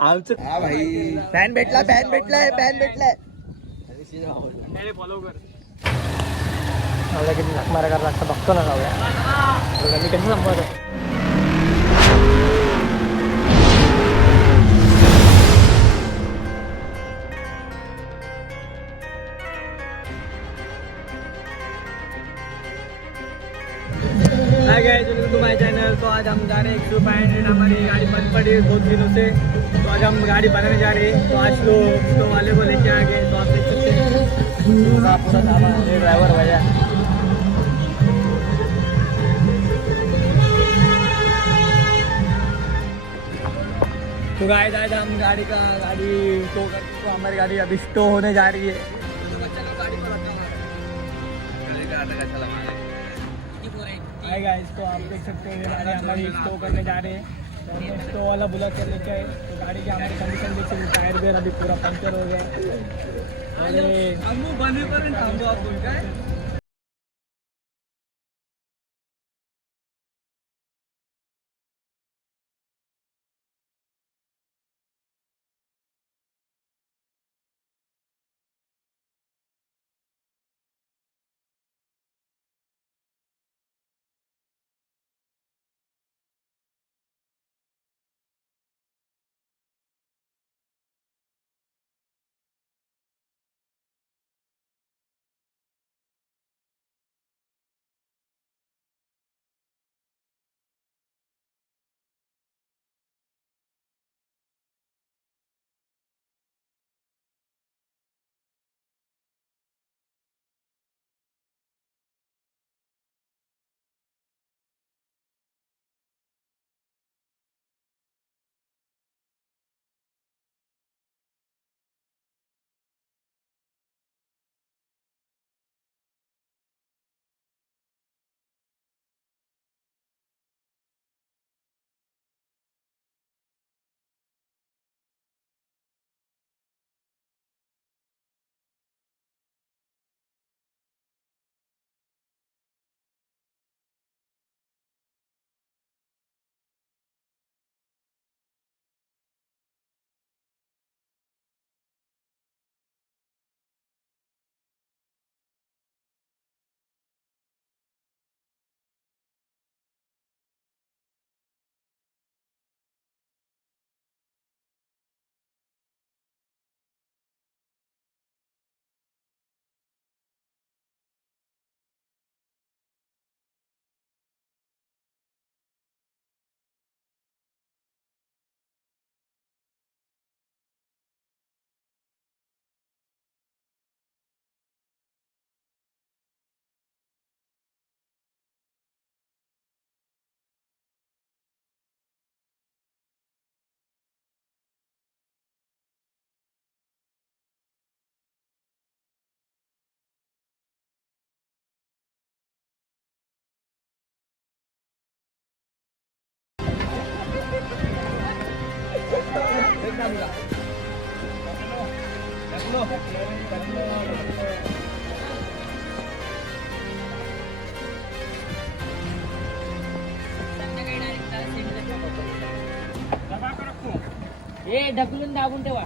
आमचं हा भाई फॅन भेटलाय फॉलो कर किती झक मारा करायला लागतं बघतो ना जाऊया मी कसं संपवतो hi guys welcome to my channel. तो आज हम जा रहे हैं एक्सो पैंट। हमारी गाड़ी बंद पड़ी है बहुत दिनों से, तो आज हम गाड़ी बनाने जा रहे हैं। तो आज तो वाले को लेके आ गए। तो आप देख सकते हैं पूरा सामान, ड्राइवर भैया। तो गाइस आज हम गाड़ी टो करके, तो हमारी गाड़ी अभी टो होने जा रही है। हाय गाइस, तो आप देख सकते हैं हमारी स्टो करने जा रहे हैं। तो हमने स्टो वाला बुला कर लेके आए। तो गाड़ी की हमारी कंडीशन देख सकते, टायर भी अभी पूरा पंचर हो गया। हे ढकलून दाबून ठेवा।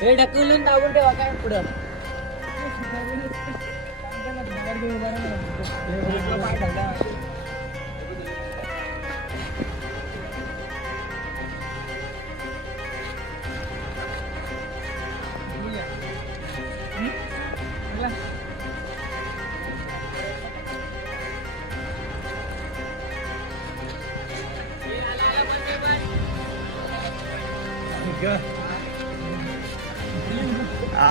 हे ढकलून दाबून ठेवा काय पुढं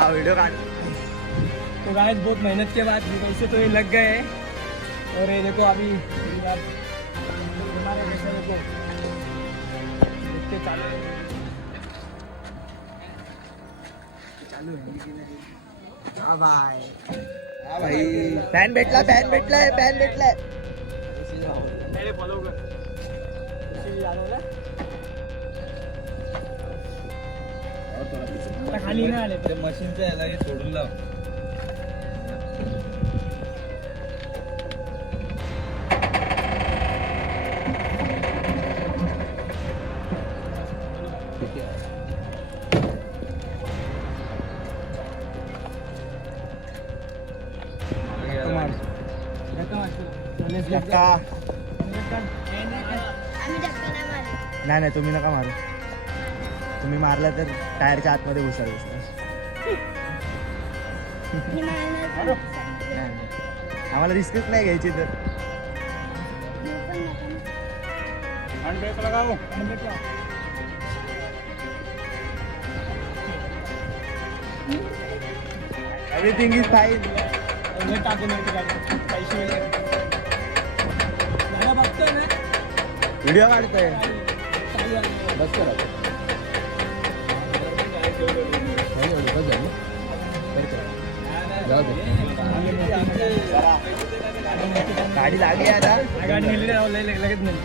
वीडियो काट। तो गाइस बहुत मेहनत के बाद वैसे तो ये लग गए हैं। और ये देखो अभी हमारे जैसे देखो देखते चालू है। हाँ भाई फॅन भेटलाय फॉलो कर खाली नाही आले ते मशीनचं याला हे सोडून लाव. धक्का नाही नाही तुम्ही नका मारू. तुम्ही मारला तर टायरच्या आतमध्ये घुसाल. आम्हाला रिस्कच नाही घ्यायची तर. Everything is fine. बघतोय ना व्हिडिओ काढतोय. बस करा. गाडी लागली आता. गाडी नेली लगेच नेली.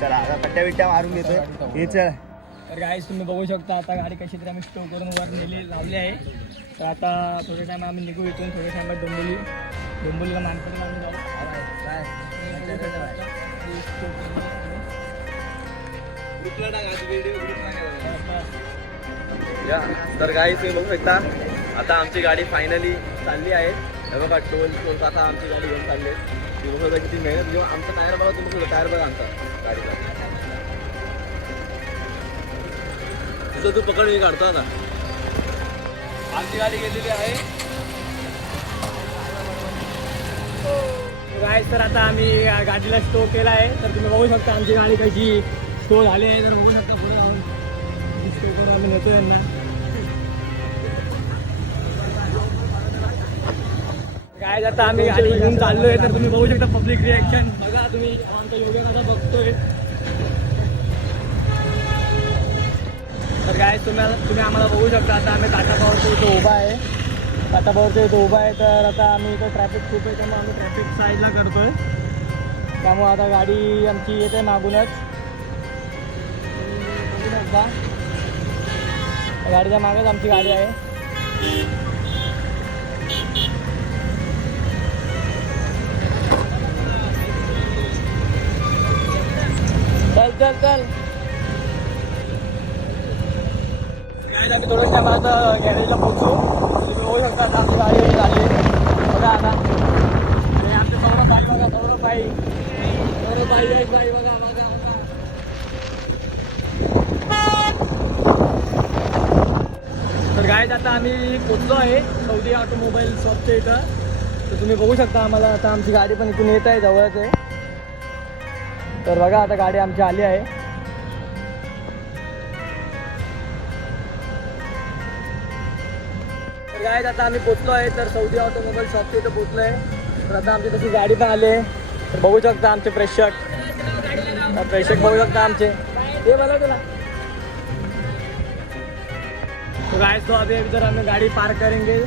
चला आता पट्ट्या बिट्ट्या मारून घेतोय. हे चल. तर गाईस तुम्ही बघू शकता आता गाडी कशी तरी आम्ही स्टोर करून वर नेली लावली आहे. तर आता थोड्या टाइम आम्ही निघू इथून. थोड्या टाइमात डोंबिवलीला मानपडीला आम्ही जाऊ. या तर गाईस तुम्ही बघू शकता आता आमची गाडी फायनली चालली आहे. हे बघा टोल आता आमची गाडी घेऊन चालली आहे. तुम्ही बघू शकता किती मेहनत घेऊन. आमचा टायर बघा. तुम्ही बघू टायर बघा आमचा गाडीचा. तुझं तू पकड मी काढतो आता. आमची गाडी गेलेली आहे. गाईस तर आता आम्ही गाडीला स्टो केला आहे. तर तुम्ही बघू शकता आमची गाडी कशी स्टो झाली आहे. तर बघू शकता पुढे जाऊन स्टो करून आम्ही नेतो यांना. गाईस आता आम्ही गाडी घेऊन चाललोय. तर तुम्ही बघू शकता पब्लिक रिॲक्शन बघा. तुम्ही आमचा योग्य कसा बघतोय. तर गाईस तुम्ही आम्हाला बघू शकता आता आम्ही टाटा पॉवरच्या इथं उभा आहे. टाटा पॉवरच्या इथं उभा आहे. तर आता आम्ही इथं ट्रॅफिक खूप आहे त्यामुळे आम्ही ट्रॅफिक साईडला करतोय. त्यामुळे आता गाडी आमची येते मागूनच. बघू शकता गाडीच्या मागच आमची गाडी आहे. चल चल चल. गाडी आम्ही थोड्या टायमात गॅरेजला पोहोचू. तुम्ही बघू शकता आता आमची गाडी झाली बघा आता. आणि आमचे सौरभबाई बघा. सौरभबाई बाई बघा बघा. तर गाईज आता आम्ही पोचलो आहे सौदी ऑटोमोबाईल शॉपच्या इथं. तर तुम्ही बघू शकता आम्हाला आता आमची गाडी पण इथून येत आहे जवळच आहे. तर बघा आता गाडी आमची आली आहे. तर गाईज आता आम्ही पोचलो आहे. तर सौदी ऑटोमोबाईल शॉपच्या इथं पोचलो आहे. तर आता आमची तशी गाडी पण आली आहे. तर बघू शकता आमचे प्रेक्षक बघू शकता आमचे. ते बोला तुला. तो गाइस तो अभी इधर हमें गाड़ी पार्क करेंगे.